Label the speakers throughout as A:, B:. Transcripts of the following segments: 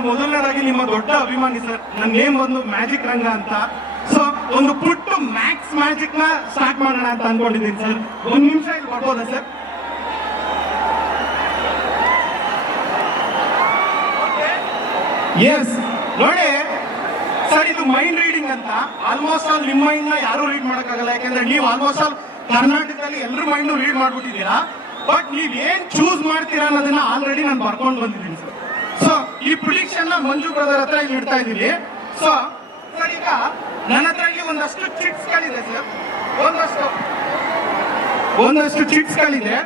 A: Sir, ಮೊದಲನೇದಾಗಿ ನಿಮ್ಮ ದೊಡ್ಡ ಅಭಿಮಾನಿ ಸರ್, ನನ್ನ ನೇಮ್ ಬಂದು ಮ್ಯಾಜಿಕ್ ರಂಗ ಅಂತ. ಸೊ ಒಂದು ಪುಟ್ಟು ಮ್ಯಾಕ್ಸ್ ಮ್ಯಾಜಿಕ್ನ ಸ್ಟಾರ್ಟ್ ಮಾಡೋಣ ಅಂತ ಅನ್ಕೊಂಡಿದ್ದೀನಿ ಸರ್. ಒಂದ್ ನಿಮಿಷ ಇಲ್ಲಿ ಬರ್ಬೋದಾ ಸರ್? ಎಸ್ ನೋಡಿ, ಸರ್, ಇದು ಮೈಂಡ್ ರೀಡಿಂಗ್ ಅಂತ. ಆಲ್ಮೋಸ್ಟ್ ಆಲ್ ನಿಮ್ಮ ಮೈಂಡ್ನ ಯಾರು ರೀಡ್ ಮಾಡಕ್ಕಾಗಲ್ಲ. ಯಾಕಂದ್ರೆ ನೀವು ಆಲ್ಮೋಸ್ಟ್ ಆಲ್ ಕರ್ನಾಟಕದಲ್ಲಿ ಎಲ್ಲರ ಮೈಂಡ್ ರೀಡ್ ಮಾಡ್ಬಿಟ್ಟಿದ್ದೀರಾ. ಬಟ್ ನೀವ್ ಏನ್ ಚೂಸ್ ಮಾಡ್ತೀರಾ ಅನ್ನೋದನ್ನ ಆಲ್ರೆಡಿ ನಾನು ಬರ್ಕೊಂಡು ಬಂದಿದ್ದೀನಿ ಈ ಪ್ರಿಡಿಕ್ಷನ್ನ ಮಂಜು ಬ್ರದರ್ ಹತ್ರ ಇಲ್ಲಿ ಇಡ್ತಾ ಇದ್ದೀನಿ ಸೊ ಈಗ ನನ್ನ ಹತ್ರ ಇಲ್ಲಿ ಒಂದಷ್ಟು ಚಿಟ್ಸ್ ಗಳಿದೆ ಸರ್ ಒಂದಷ್ಟು ಒಂದಷ್ಟು ಚಿಟ್ಸ್ ಗಳಿದೆ.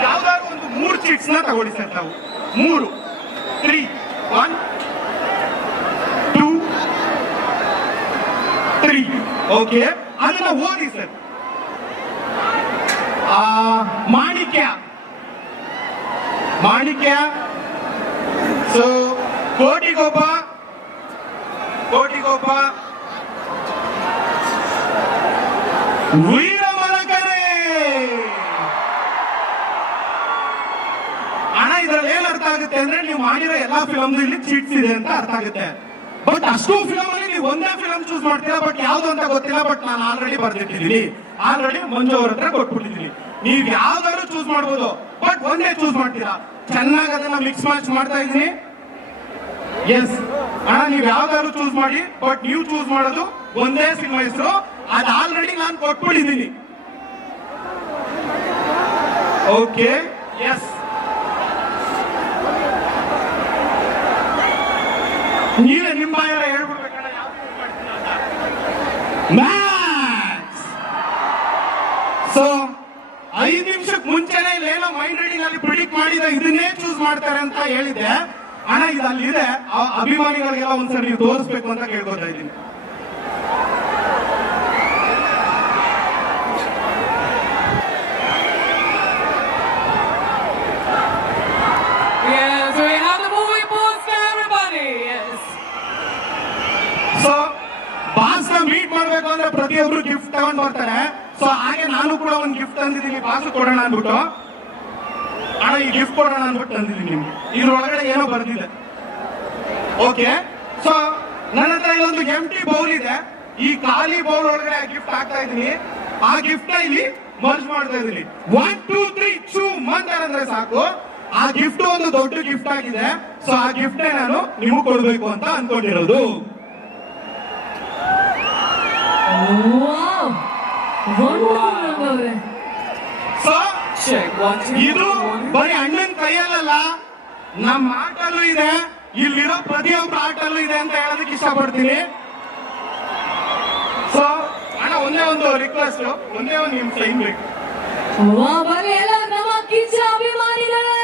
A: ಯಾವ್ದಾದ್ರು ಒಂದು ಮೂರು ಚಿಟ್ಸ್ನ ತಗೊಳ್ಳಿ ಸರ್ ತಾವು ಮೂರು three one two three okay ಅದನ್ನ ಓದಿ ಸರ್ ಮಾಣಿಕ್ಯ. ಮಾಣಿಕ್ಯ ಸೊ ಕೋಟಿಗೊಬ್ಬ ಕೋಟಿಗೊಬ್ಬ ವೀರಮರಕರೆ ಹಣ ಇದ್ರಲ್ಲಿ ಏನ್ ಅರ್ಥ ಆಗುತ್ತೆ ಅಂದ್ರೆ ನೀವು ಮಾಡಿರೋ ಎಲ್ಲಾ ಫಿಲಮ್ ಇಲ್ಲಿ ಚೀಟ್ಸ್ ಇದೆ ಅಂತ ಅರ್ಥ ಆಗುತ್ತೆ. ಬಟ್ ಅಷ್ಟು ಫಿಲಮ್ ಅಲ್ಲಿ ನೀವು ಒಂದೇ ಫಿಲಮ್ ಚೂಸ್ ಮಾಡ್ತೀರಾ? ಬಟ್ ಯಾವ್ದು ಅಂತ ಗೊತ್ತಿಲ್ಲ ಬಟ್ ನಾನು ಆಲ್ರೆಡಿ ಬರ್ದಿಟ್ಟಿದ್ದೀನಿ. ಆಲ್ರೆಡಿ ಮಂಜು ಅವ್ರ ಹತ್ರ ಕೊಟ್ಬಿಟ್ಟಿದ್ದೀನಿ. ನೀವ್ ಯಾವ್ದಾದ್ರು ಚೂಸ್ ಮಾಡ್ಬೋದು. ಬಟ್ ಒಂದೇ ಚೂಸ್ ಮಾಡ್ತೀರಾ? ಚೆನ್ನಾಗಿ ಅದನ್ನ ಮಿಕ್ಸ್ ಮ್ಯಾಚ್ ಮಾಡ್ತಾ ಇದ್ದೀನಿ. ಎಸ್ ಅಣ್ಣ, ನೀವು ಯಾವ್ದಾದ್ರು ಚೂಸ್ ಮಾಡಿ ಬಟ್ ನೀವು ಚೂಸ್ ಮಾಡೋದು ಒಂದೇ ಸಿನಿಮಾ ಹೆಸರು. ಅದು ಆಲ್ರೆಡಿ ನಾನು ಕೊಟ್ಬಿಟ್ಟಿದ್ದೀನಿ. ಓಕೆ ಎಸ್ ನೀವೇ ನಿಮ್ಮ ಬಾಯಾರ ಹೇಳ್ಬಿಡ್ಬೇಕಣ್ಣ. Maths. ಸೊ ಐದು ನಿಮಿಷಕ್ಕೆ ಮುಂಚೆನೆ ಇಲ್ಲೇನೋ ಮೈಂಡ್ ರೀಡಿಂಗ್ ಅಲ್ಲಿ ಪ್ರಿಡಿಕ್ಟ್ ಮಾಡಿದ ಇದನ್ನೇ ಚೂಸ್ ಮಾಡ್ತಾರೆ ಅಂತ ಹೇಳಿದೆ ಅಣ್ಣ ಇದು ಅಲ್ಲಿದೆ ಆ ಅಭಿಮಾನಿಗಳಿಗೆಲ್ಲ ಒಂದ್ಸರಿ ನೀವು ತೋರಿಸ್ಬೇಕು ಅಂತ ಕೇಳ್ಕೊತಾ ಇದ್ದೀನಿ. ಮೀಟ್ ಮಾಡ್ಬೇಕು ಅಂದ್ರೆ ಪ್ರತಿಯೊಬ್ರು ಗಿಫ್ಟ್ ತಗೊಂಡ್ ಬರ್ತಾರೆ. ಸೊ ಹಾಗೆ ನಾನು ಕೂಡ ಒಂದು ಗಿಫ್ಟ್ ತಂದಿದ್ದೀನಿ ಬಾಸು ಕೊಡೋಣ ಅಂದ್ಬಿಟ್ಟು. ಅಣ್ಣ, ಈ ಗಿಫ್ಟ್ ಕೊಡೋಣ ಅಂದ್ಬಿಟ್ಟು ತಂದಿದ್ದೀನಿ ನಿಮ್ಗೆ. ಇದ್ರೊಳಗಡೆ ಏನೋ ಬರ್ದಿದೆ. ಓಕೆ ಸೊ ನನ್ನ ಹತ್ರ ಇಲ್ಲೊಂದು ಎಂಟಿ ಬೌಲ್ ಇದೆ. ಈ ಖಾಲಿ ಬೌಲ್ ಒಳಗಡೆ ಗಿಫ್ಟ್ ಹಾಕ್ತಾ ಇದ್ದೀನಿ. ಆ ಗಿಫ್ಟ್ ಇಲ್ಲಿ ಮರ್ಜ್ ಮಾಡ್ತಾ ಇದ್ದೀನಿ. ಒನ್ ಟೂ ತ್ರೀ ಚೂ ಮಂದರ್ ಅಂದ್ರೆ ಸಾಕು. ಆ ಗಿಫ್ಟ್ ಒಂದು ದೊಡ್ಡ ಗಿಫ್ಟ್ ಆಗಿದೆ. ಸೊ ಆ ಗಿಫ್ಟ್ ನಾನು ನಿಮಗೆ ಕೊಡ್ಬೇಕು ಅಂತ ಅನ್ಕೊಂಡಿರೋದು.
B: Wow.
A: ಇದು. ಬರೀ ಅಣ್ಣನ ಕೈಯಲ್ಲ ನಮ್ಮ ಆಟಲ್ಲೂ ಇದೆ, ಇಲ್ಲಿರೋ ಪ್ರತಿಯೊಬ್ಬರ ಆಟಲ್ಲೂ ಇದೆ ಅಂತ ಹೇಳೋದಕ್ಕೆ ಇಷ್ಟಪಡ್ತೀನಿ. ಸೊ ಅಣ್ಣ, ಒಂದೇ ಒಂದು ರಿಕ್ವೆಸ್ಟ್ ಒಂದೇ ಒಂದು ನಿಮ್ ಸೈನ್ ಬೇಕು.
B: ಅಭಿಮಾನಿಗಳೇ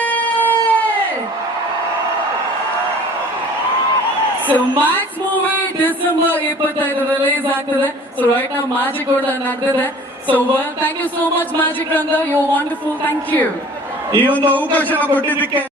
B: ಸೊ ಮ್ಯಾಕ್ಸ್ ಮೂವಿ ಡಿಸೆಂಬರ್ ಇಪ್ಪತ್ತೈದು ರಿಲೀಸ್ ಆಗ್ತದೆ ಸೊ ರೈಟ್ ನಾವು ಮಾಜಿ ಕೂಡ ನಡೆದಿದೆ so thank you so much magic Ranga you wonderful thank you
A: ಈ ಒಂದು ಅವಕಾಶ ಕೊಟ್ಟಿದ್ದಕ್ಕೆ